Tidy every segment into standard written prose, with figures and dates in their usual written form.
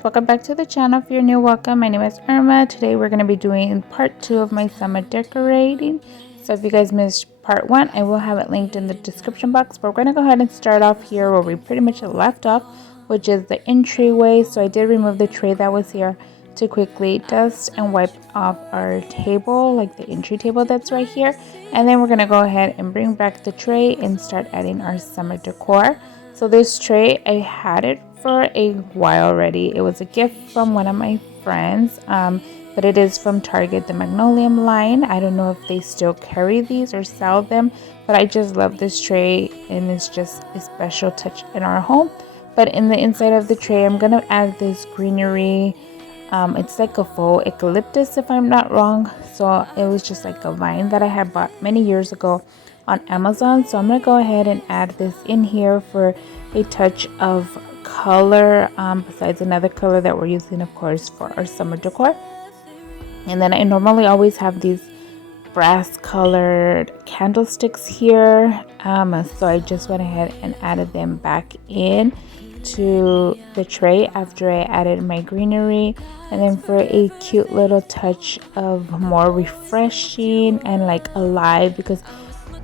guys, welcome back to the channel. If you're new, welcome. My name is Irma. Today we're going to be doing part 2 of my summer decorating. So if you guys missed part 1, I will have it linked in the description box. But we're going to go ahead and start off here where we pretty much left off, which is the entryway. So I did remove the tray that was here to quickly dust and wipe off our table, like the entry table that's right here. And then we're going to go ahead and bring back the tray and start adding our summer decor. So this tray, I had it for a while already. It was a gift from one of my friends, but it is from Target, the Magnolium line. I don't know if they still carry these or sell them, but I just love this tray and it's just a special touch in our home. But in the inside of the tray, I'm gonna add this greenery. It's like a faux eucalyptus, if I'm not wrong. So it was just like a vine that I had bought many years ago on Amazon. So I'm gonna go ahead and add this in here for a touch of color, besides another color that we're using, of course, for our summer decor. And then I normally always have these brass colored candlesticks here, so I just went ahead and added them back in to the tray after I added my greenery. And then for a cute little touch of more refreshing and like alive, because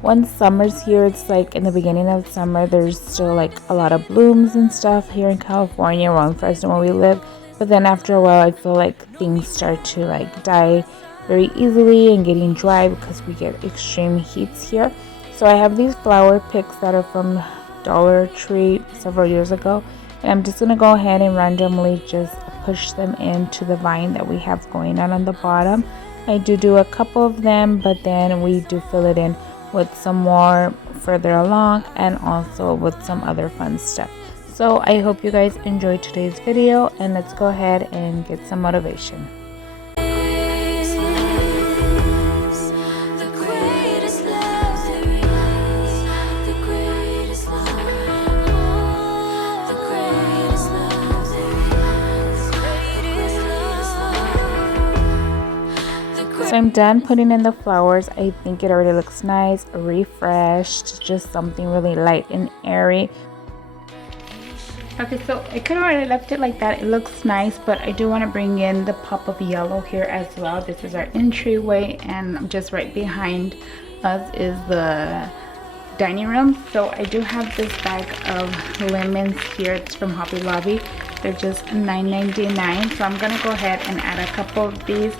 once summer's here, it's like in the beginning of summer, there's still like a lot of blooms and stuff here in California, around Fresno where we live. But then after a while, I feel like things start to like die very easily and getting dry because we get extreme heats here. So I have these flower picks that are from Dollar Tree several years ago, and I'm just gonna go ahead and randomly just push them into the vine that we have going on the bottom. I do a couple of them, but then we do fill it in with some more further along and also with some other fun stuff. So I hope you guys enjoyed today's video, and let's go ahead and get some motivation. So I'm done putting in the flowers. I think it already looks nice, refreshed, just something really light and airy. Okay, so I could have already left it like that. It looks nice, but I do want to bring in the pop of yellow here as well. This is our entryway, and just right behind us is the dining room. So I do have this bag of lemons here. It's from Hobby Lobby. They're just $9.99. So I'm gonna go ahead and add a couple of these.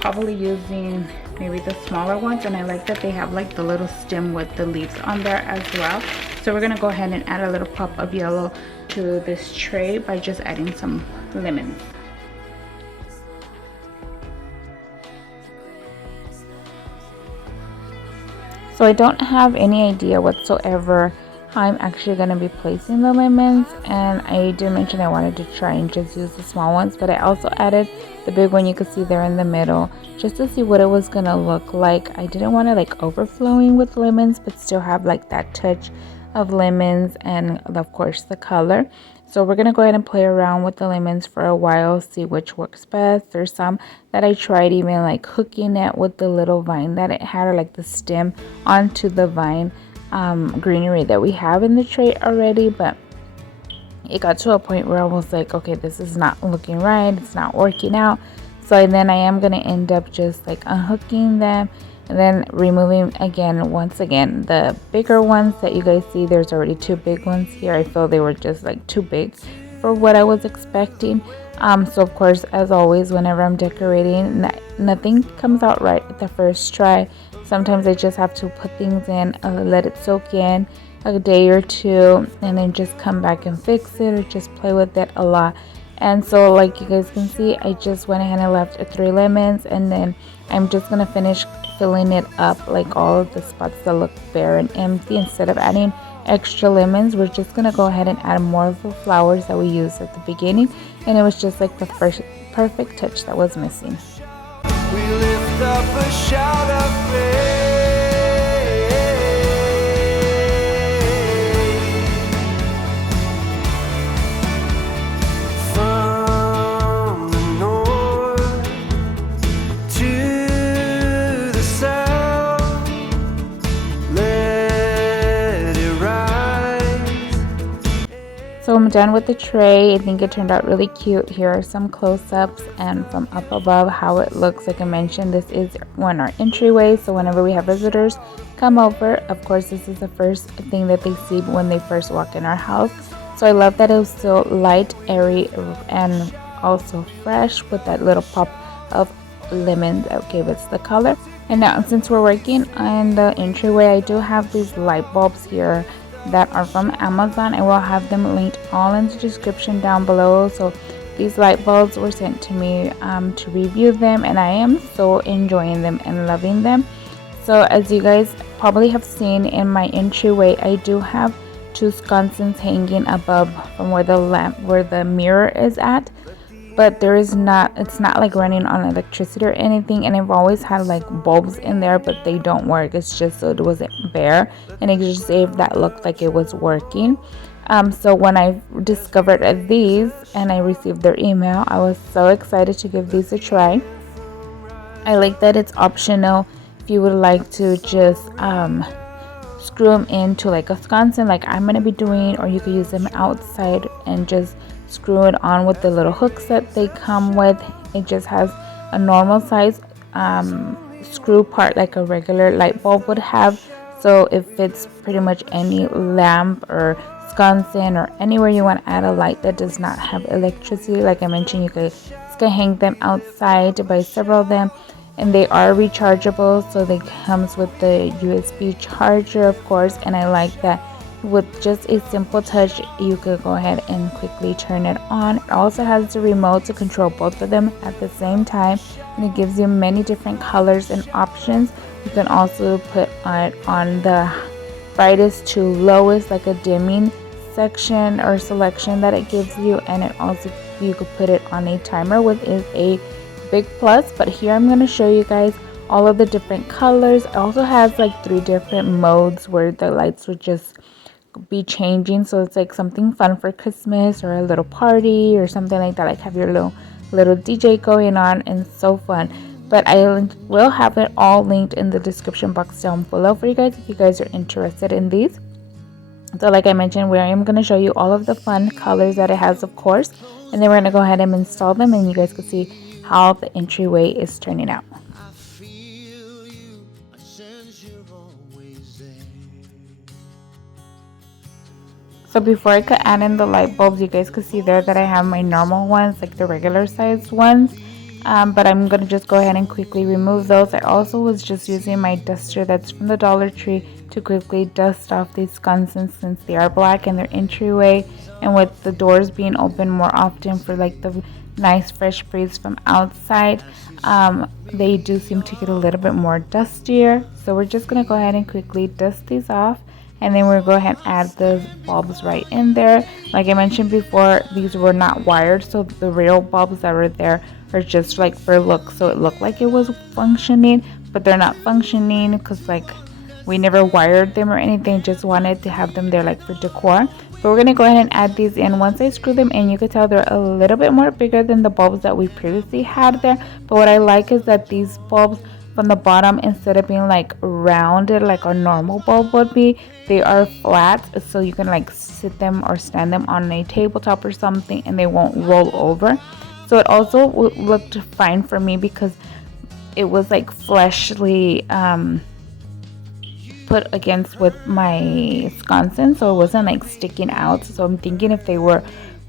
Probably using maybe the smaller ones, and I like that they have like the little stem with the leaves on there as well. So we're gonna go ahead and add a little pop of yellow to this tray by just adding some lemons. So I don't have any idea whatsoever how I'm actually going to be placing the lemons, and I did mention I wanted to try and just use the small ones, but I also added the big one you could see there in the middle just to see what it was going to look like. I didn't want to like overflowing with lemons, but still have like that touch of lemons and of course the color. So we're going to go ahead and play around with the lemons for a while, see which works best. There's some that I tried even like hooking it with the little vine that it had, or like the stem onto the vine greenery that we have in the tray already, but it got to a point where I was like, okay, this is not looking right, it's not working out. So then I am going to end up just like unhooking them and then removing once again the bigger ones that you guys see. There's already two big ones here. I feel they were just like too big for what I was expecting. So of course, as always, whenever I'm decorating, nothing comes out right at the first try. Sometimes I just have to put things in, let it soak in a day or two, and then just come back and fix it or just play with it a lot. And so like you guys can see, I just went ahead and left 3 lemons, and then I'm just going to finish filling it up, like all of the spots that look bare and empty. Instead of adding extra lemons, we're just going to go ahead and add more of the flowers that we used at the beginning, and it was just like the first perfect touch that was missing. We lift up a shout of praise. From the north to the south, let it rise. So I'm done with the tray. I think it turned out really cute. Here are some close-ups and from up above how it looks. Like I mentioned, this is our entryway, so whenever we have visitors come over, of course this is the first thing that they see when they first walk in our house. So I love that it was still light, airy, and also fresh with that little pop of lemon that gave us the color. And now since we're working on the entryway, I do have these light bulbs here that are from Amazon. I will have them linked all in the description down below. So these light bulbs were sent to me to review them, and I am so enjoying them and loving them. So as you guys probably have seen in my entryway, I do have two sconces hanging above from where the mirror is at, but it's not like running on electricity or anything, and I've always had like bulbs in there, but they don't work. It's just so it wasn't bare, and it just gave that look like it was working. So when I discovered these and I received their email, I was so excited to give these a try. I like that it's optional if you would like to just screw them into like a sconce like I'm going to be doing, or you could use them outside and just screw it on with the little hooks that they come with. It just has a normal size screw part like a regular light bulb would have, so it fits pretty much any lamp or sconce or anywhere you want to add a light that does not have electricity. Like I mentioned, you can hang them outside to buy several of them, and they are rechargeable, so they comes with the USB charger, of course. And I like that with just a simple touch you could go ahead and quickly turn it on. It also has the remote to control both of them at the same time, and it gives you many different colors and options. You can also put it on the brightest to lowest, like a dimming section or selection that it gives you, and it also, you could put it on a timer, which is a big plus. But here I'm going to show you guys all of the different colors. It also has like 3 different modes where the lights would just be changing, so it's like something fun for Christmas or a little party or something like that, like have your little DJ going on, and so fun. But I will have it all linked in the description box down below for you guys if you guys are interested in these. So like I mentioned, I am going to show you all of the fun colors that it has, of course, and then we're going to go ahead and install them, and you guys can see how the entryway is turning out. So before I could add in the light bulbs, you guys could see there that I have my normal ones, like the regular size ones. But I'm going to just go ahead and quickly remove those. I also was just using my duster that's from the Dollar Tree to quickly dust off these sconces, since they are black in their entryway, and with the doors being open more often for like the nice fresh breeze from outside, they do seem to get a little bit more dustier. So we're just going to go ahead and quickly dust these off, and then we'll go ahead and add the bulbs right in there. Like I mentioned before, these were not wired, so the real bulbs that were there are just like for look, so it looked like it was functioning, but they're not functioning because like we never wired them or anything, just wanted to have them there like for decor. But we're gonna go ahead and add these in. Once I screw them in, you can tell they're a little bit more bigger than the bulbs that we previously had there. But what I like is that these bulbs from the bottom, instead of being like rounded like a normal bulb would be, they are flat, so you can like sit them or stand them on a tabletop or something and they won't roll over. So it also looked fine for me because it was like fleshly put against with my sconces, so it wasn't like sticking out. So I'm thinking if they were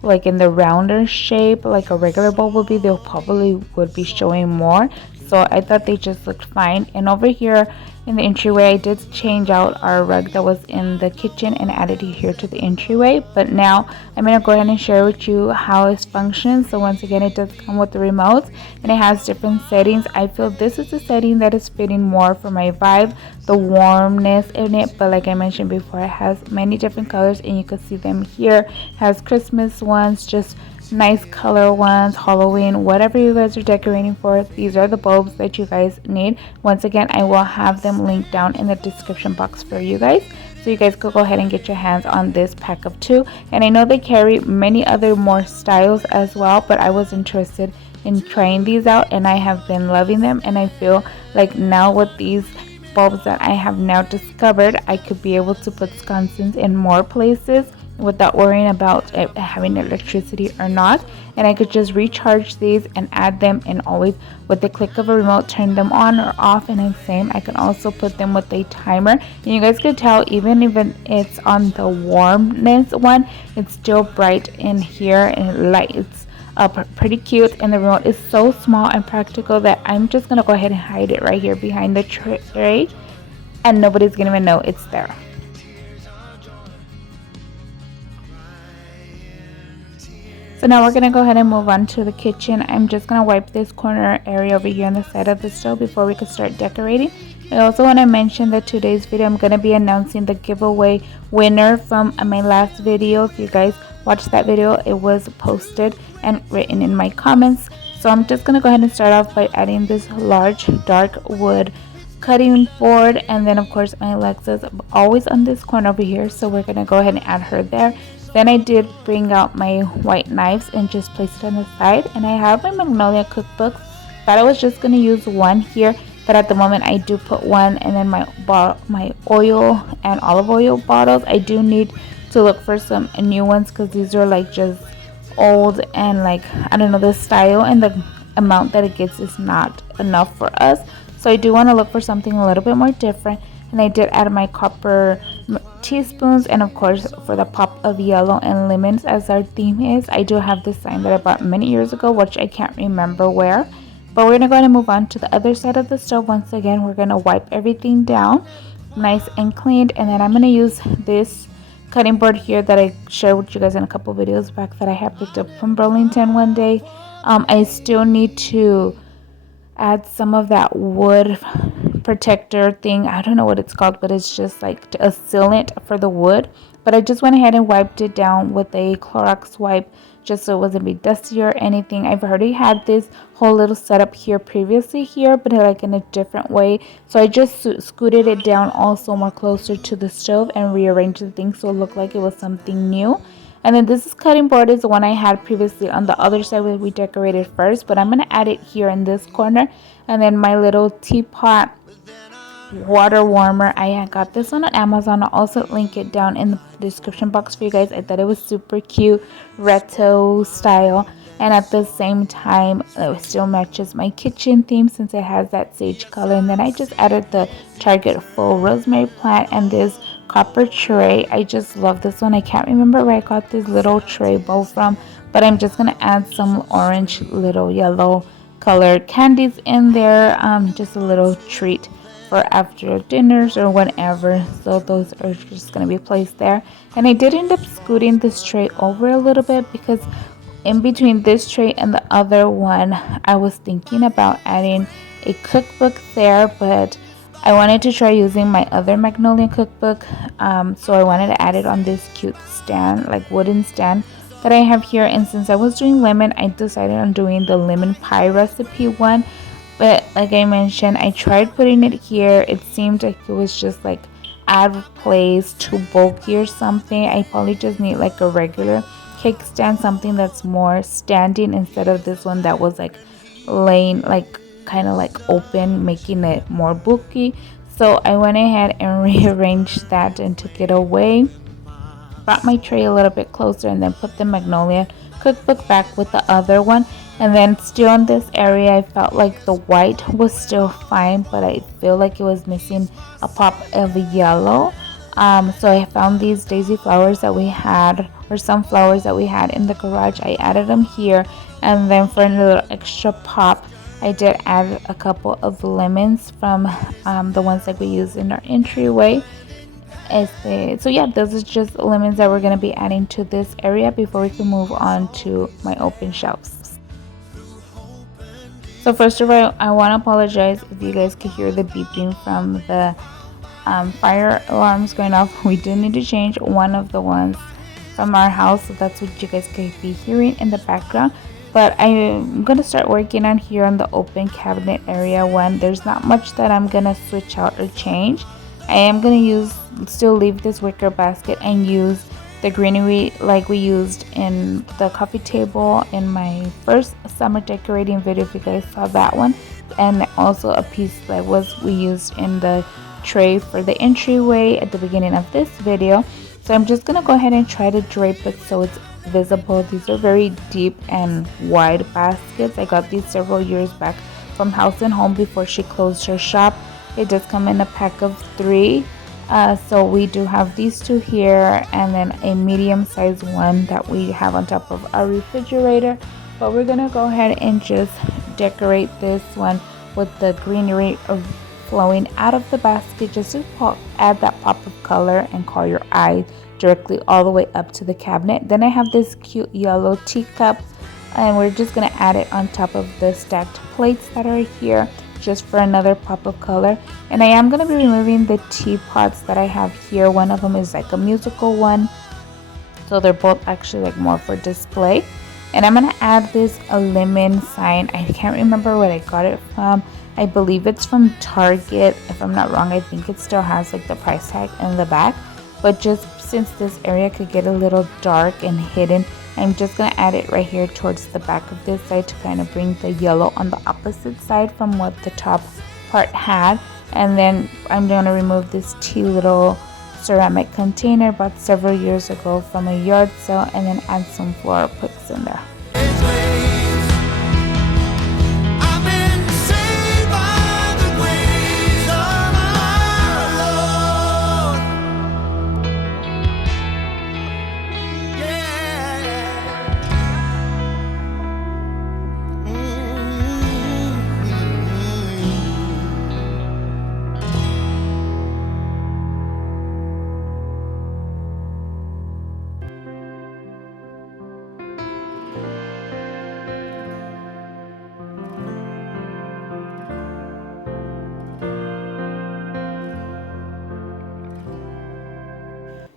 like in the rounder shape like a regular bulb would be, they probably would be showing more. So I thought they just looked fine. And over here in the entryway, I did change out our rug that was in the kitchen and added it here to the entryway. But now I'm going to go ahead and share with you how it functions. So once again, it does come with the remote and it has different settings. I feel this is the setting that is fitting more for my vibe, the warmness in it. But like I mentioned before, it has many different colors and you can see them here. It has Christmas ones, just nice color ones, Halloween, whatever you guys are decorating for. These are the bulbs that you guys need. Once again, I will have them linked down in the description box for you guys, so you guys could go ahead and get your hands on this pack of 2. And I know they carry many other more styles as well, but I was interested in trying these out and I have been loving them. And I feel like now with these bulbs that I have now discovered, I could be able to put sconces in more places without worrying about it having electricity or not. And I could just recharge these and add them, and always with the click of a remote turn them on or off. And then same, I can also put them with a timer, and you guys could tell even it's on the warmness one, it's still bright in here and it lights up pretty cute. And the remote is so small and practical that I'm just gonna go ahead and hide it right here behind the tray, and nobody's gonna even know it's there. So now we're going to go ahead and move on to the kitchen. I'm just going to wipe this corner area over here on the side of the stove before we can start decorating. I also want to mention that today's video I'm going to be announcing the giveaway winner from my last video. If you guys watched that video, it was posted and written in my comments. So I'm just going to go ahead and start off by adding this large dark wood cutting board, and then of course my Alexa's always on this corner over here, so we're going to go ahead and add her there. Then I did bring out my white knives and just place it on the side. And I have my Magnolia cookbooks. Thought I was just going to use one here, but at the moment I do put one. And then my oil and olive oil bottles. I do need to look for some new ones because these are like just old, and like, I don't know, the style and the amount that it gets is not enough for us. So I do want to look for something a little bit more different. And I did add my copper teaspoons, and of course for the pop of yellow and lemons as our theme is. I do have this sign that I bought many years ago, which I can't remember where. But we're going to go ahead and move on to the other side of the stove. Once again, we're going to wipe everything down nice and cleaned. And then I'm going to use this cutting board here that I shared with you guys in a couple videos back that I had picked up from Burlington one day. I still need to add some of that wood protector thing. I don't know what it's called, but it's just like a sealant for the wood. But I just went ahead and wiped it down with a Clorox wipe just so it wasn't be dusty or anything. I've already had this whole little setup here previously here, but like in a different way. So I just scooted it down also more closer to the stove and rearranged the things so it looked like it was something new. And then this cutting board is the one I had previously on the other side where we decorated first, but I'm going to add it here in this corner. And then my little teapot water warmer, I got this one on Amazon. I'll also link it down in the description box for you guys. I thought it was super cute, retro style, and at the same time it still matches my kitchen theme since it has that sage color. And then I just added the Target faux rosemary plant and this copper tray. I just love this one. I can't remember where I got this little tray bowl from, but I'm just gonna add some orange little yellow colored candies in there, just a little treat for after dinners or whatever. So those are just going to be placed there. And I did end up scooting this tray over a little bit because in between this tray and the other one I was thinking about adding a cookbook there, but I wanted to try using my other Magnolia cookbook, so I wanted to add it on this cute stand, like wooden stand that I have here. And since I was doing lemon, I decided on doing the lemon pie recipe one. But like I mentioned, I tried putting it here. It seemed like it was just like out of place, too bulky or something. I probably just need like a regular cake stand, something that's more standing instead of this one that was like laying, like kind of like open, making it more bulky. So I went ahead and rearranged that and took it away. Brought my tray a little bit closer and then put the Magnolia cookbook back with the other one. And then still in this area, I felt like the white was still fine, but I feel like it was missing a pop of yellow. So I found these daisy flowers that we had, or some flowers that we had in the garage. I added them here, and then for a little extra pop, I did add a couple of lemons from the ones that we use in our entryway. So yeah, those are just lemons that we're going to be adding to this area before we can move on to my open shelves. So first of all, I want to apologize if you guys could hear the beeping from the fire alarms going off. We do need to change one of the ones from our house, so that's what you guys could be hearing in the background. But I'm going to start working on here on the open cabinet area one. There's not much that I'm going to switch out or change. I am going to still leave this wicker basket and use the greenery like we used in the coffee table in my first summer decorating video, if you guys saw that one. And also a piece that we used in the tray for the entryway at the beginning of this video. So I'm just going to go ahead and try to drape it so it's visible. These are very deep and wide baskets. I got these several years back from House and Home before she closed her shop. It does come in a pack of 3. So we do have these 2 here, and then a medium-sized one that we have on top of our refrigerator. But we're gonna go ahead and just decorate this one with the greenery flowing out of the basket, just to add that pop of color and call your eye directly all the way up to the cabinet. Then I have this cute yellow teacup, and we're just gonna add it on top of the stacked plates that are here, just for another pop of color. And I am going to be removing the teapots that I have here. One of them is like a musical one, so they're both actually like more for display. And I'm going to add this a lemon sign. I can't remember where I got it from. I believe it's from Target. If I'm not wrong, I think it still has like the price tag in the back. But just since this area could get a little dark and hidden, I'm just going to add it right here towards the back of this side to kind of bring the yellow on the opposite side from what the top part had. And then I'm going to remove this little ceramic container bought several years ago from a yard sale, and then add some floral picks in there.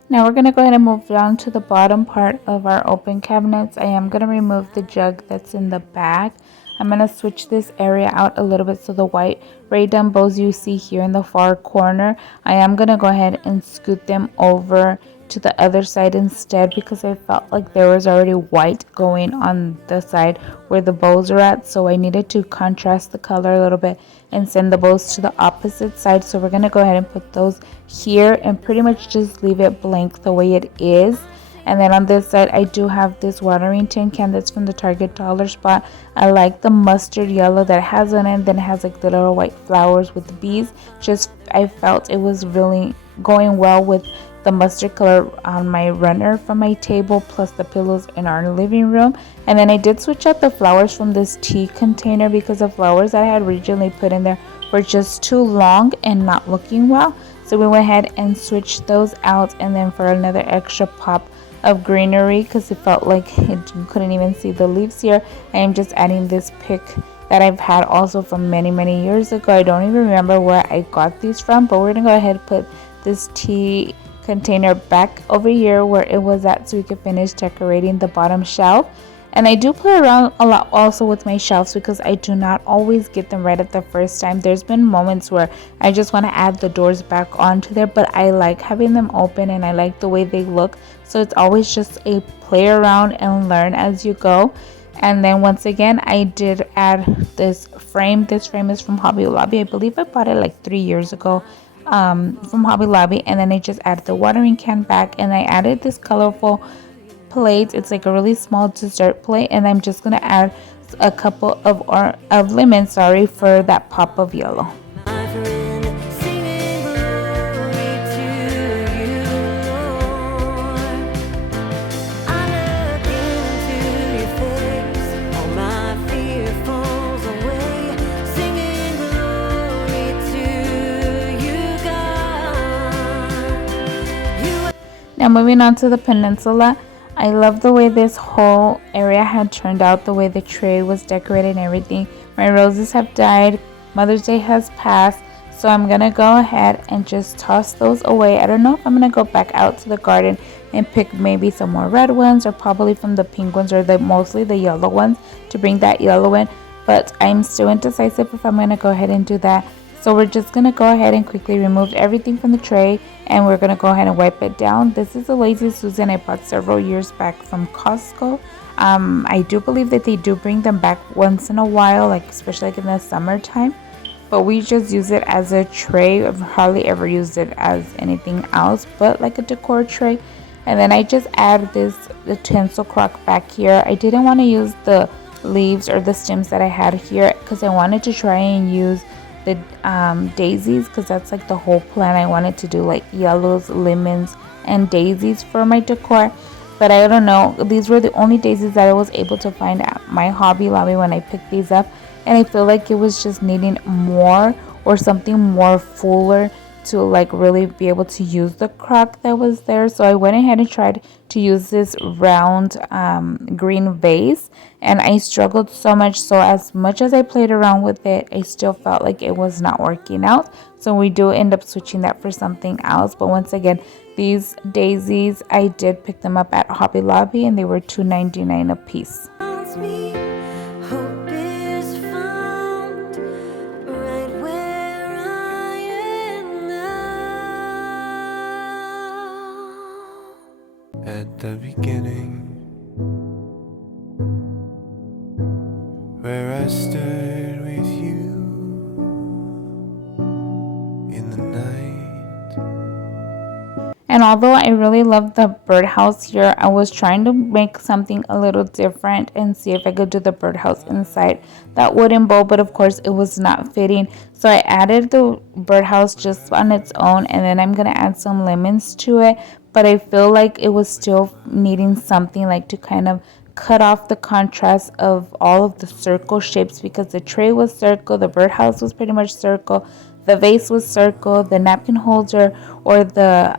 Now we're going to go ahead and move down to the bottom part of our open cabinets. I am going to remove the jug that's in the back. I'm going to switch this area out a little bit, so the white ray down bows you see here in the far corner, I am going to go ahead and scoot them over to the other side instead, because I felt like there was already white going on the side where the bows are at, so I needed to contrast the color a little bit and send the bows to the opposite side. So we're going to go ahead and put those here and pretty much just leave it blank the way it is. And then on this side, I do have this watering tin can that's from the Target dollar spot. I like the mustard yellow that it has on it. Then it has like the little white flowers with the bees. Just, I felt it was really going well with the mustard color on my runner from my table, plus the pillows in our living room. And then I did switch out the flowers from this tea container, because the flowers that I had originally put in there were just too long and not looking well. So we went ahead and switched those out. And then for another extra pop of greenery, because it felt like you couldn't even see the leaves here, I am just adding this pick that I've had also from many years ago. I don't even remember where I got these from, but we're gonna go ahead and put this tea container back over here where it was at, so we could finish decorating the bottom shelf. And I do play around a lot also with my shelves, because I do not always get them right at the first time. There's been moments where I just want to add the doors back onto there, but I like having them open and I like the way they look. So it's always just a play around and learn as you go. And then once again, I did add this frame. This frame is from Hobby Lobby. I believe I bought it like 3 years ago from Hobby Lobby. And then I just added the watering can back, and I added this colorful plate. It's like a really small dessert plate, and I'm just gonna add a couple of lemons, for that pop of yellow. Now moving on to the peninsula, I love the way this whole area had turned out, the way the tray was decorated and everything. My roses have died, Mother's Day has passed, so I'm going to go ahead and just toss those away. I don't know if I'm going to go back out to the garden and pick maybe some more red ones, or probably from the pink ones, or mostly the yellow ones, to bring that yellow in. But I'm still indecisive if I'm going to go ahead and do that. So we're just going to go ahead and quickly remove everything from the tray, and we're going to go ahead and wipe it down. This is a Lazy Susan I bought several years back from Costco. I do believe that they do bring them back once in a while, like especially like in the summertime. but we just use it as a tray. I've hardly ever used it as anything else but like a decor tray. And then I just add this utensil crock back here. I didn't want to use the leaves or the stems that I had here because I wanted to try and use the daisies, because that's like the whole plan. I wanted to do like yellows, lemons, and daisies for my decor. But I don't know, these were the only daisies that I was able to find at my Hobby Lobby when I picked these up, and I feel like it was just needing more or something more fuller to like really be able to use the crock that was there. So I went ahead and tried to use this round green vase, and I struggled so much as I played around with it, I still felt like it was not working out. So we do end up switching that for something else. But once again, these daisies, I did pick them up at Hobby Lobby and they were $2.99 a piece. At the beginning, where I stood with you in the night. And although I really love the birdhouse here, I was trying to make something a little different and see if I could do the birdhouse inside that wooden bowl, but of course it was not fitting. So I added the birdhouse just on its own, and then I'm going to add some lemons to it. But I feel like it was still needing something like to kind of cut off the contrast of all of the circle shapes, because the tray was circle, the birdhouse was pretty much circle, the vase was circle, the napkin holder or the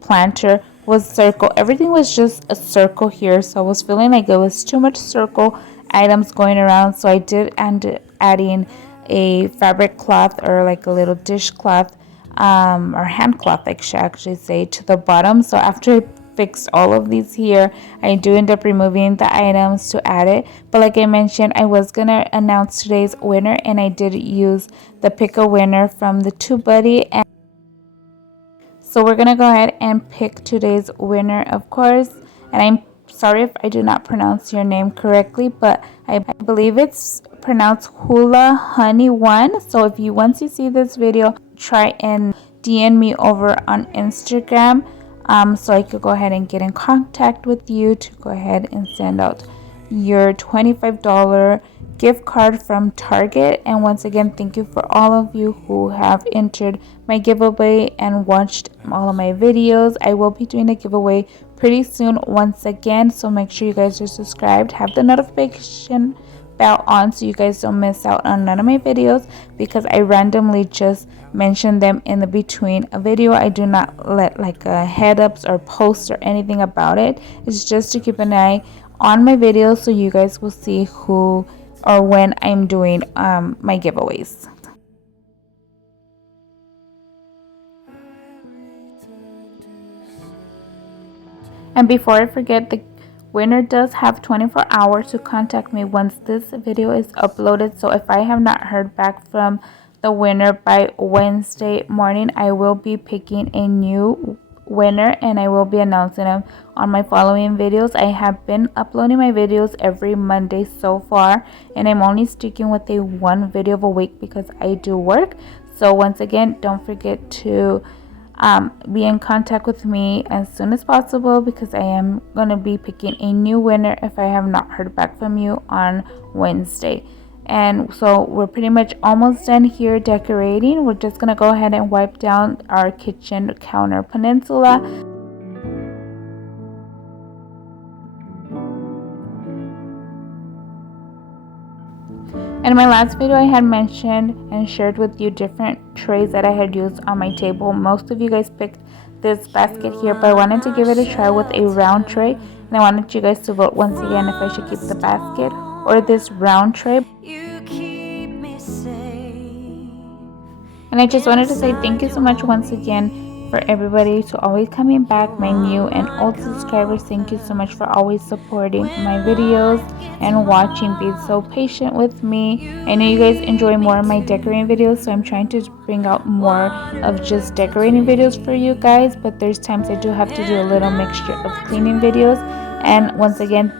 planter was circle. Everything was just a circle here. So I was feeling like it was too much circle items going around. So I did end up adding a fabric cloth or like a little dishcloth or hand cloth, I should actually say, to the bottom. So after I fixed all of these here, I do end up removing the items to add it. But like I mentioned, I was gonna announce today's winner, and I did use the pick a winner from the TubeBuddy. And so we're gonna go ahead and pick today's winner, of course. And I'm sorry if I do not pronounce your name correctly, but I believe it's pronounced Hula Honey 1. So if you, once you see this video, try and DM me over on Instagram, so I could go ahead and get in contact with you to go ahead and send out your $25 gift card from Target. And once again, thank you for all of you who have entered my giveaway and watched all of my videos. I will be doing a giveaway pretty soon once again, so make sure you guys are subscribed, have the notification bell on so you guys don't miss out on none of my videos, because I randomly just mention them in the between a video. I do not let like a head ups or posts or anything about it. It's just to keep an eye on my videos so you guys will see who or when I'm doing my giveaways. And before I forget, the winner does have 24 hours to contact me once this video is uploaded. So if I have not heard back from the winner by Wednesday morning, I will be picking a new winner and I will be announcing them on my following videos. I have been uploading my videos every Monday so far, and I'm only sticking with a one video of a week because I do work. So once again, don't forget to be in contact with me as soon as possible, because I am going to be picking a new winner if I have not heard back from you on Wednesday. And so we're pretty much almost done here decorating. We're just going to go ahead and wipe down our kitchen counter peninsula. In my last video, I had mentioned and shared with you different trays that I had used on my table. Most of you guys picked this basket here, but I wanted to give it a try with a round tray, and I wanted you guys to vote once again if I should keep the basket or this round tray. And I just wanted to say thank you so much once again for everybody to always coming back, my new and old subscribers. Thank you so much for always supporting my videos and watching, being so patient with me. I know you guys enjoy more of my decorating videos, so I'm trying to bring out more of just decorating videos for you guys, but there's times I do have to do a little mixture of cleaning videos. And once again,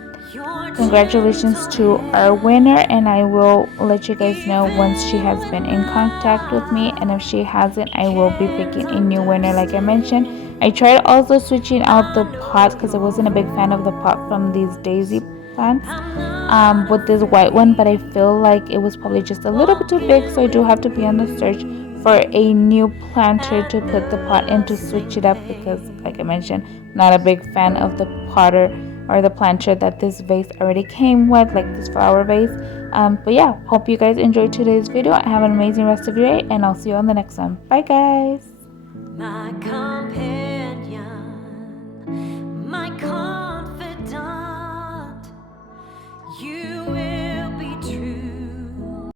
Congratulations to our winner, and I will let you guys know once she has been in contact with me, and if she hasn't, I will be picking a new winner like I mentioned. I tried also switching out the pot because I wasn't a big fan of the pot from these daisy plants with this white one, but I feel like it was probably just a little bit too big, so I do have to be on the search for a new planter to put the pot in to switch it up, because like I mentioned, not a big fan of the potter or the planter that this vase already came with, like this flower vase. But yeah, hope you guys enjoyed today's video. Have an amazing rest of your day, and I'll see you on the next one. Bye guys.